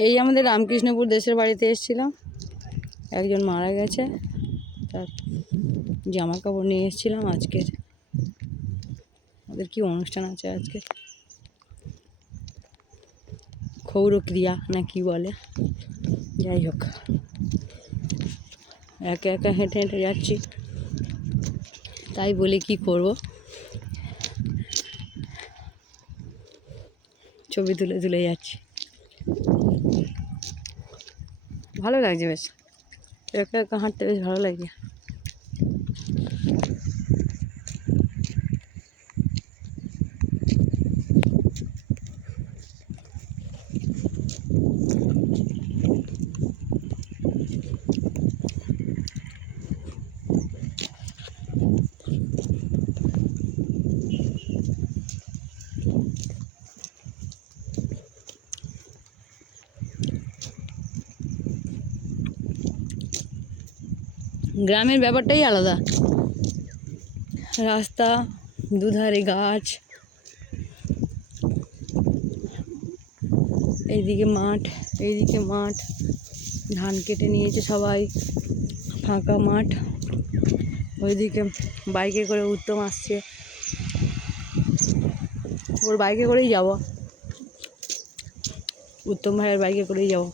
এই আমাদের রামকৃষ্ণপুর দেশের বাড়িতে এসেছিলাম, একজন মারা গেছে, তার জামা কাপড় নিয়ে এসেছিলাম। আজকের ওদের কি অনুষ্ঠান আছে আজকে, ক্ষৌরক্রিয়া না কি বলে, যাই হোক একা একা হেঁটে হেঁটে যাচ্ছি, তাই বলে কি করব, ছবি তুলে তুলে যাচ্ছি। ভালো লাগছে, বেশ একা একা হাঁটতে বেশ ভালো লাগে। গ্রামের ব্যাপারটাই আলাদা, রাস্তা দুধারে গাছ, এইদিকে মাঠ, ধান কেটে নিয়েছে সবাই, ফাঁকা মাঠ। ওইদিকে বাইকে করে উত্তম আসছে, ওর বাইকে করেই যাব, উত্তম ভাইয়ের বাইকে করেই যাব।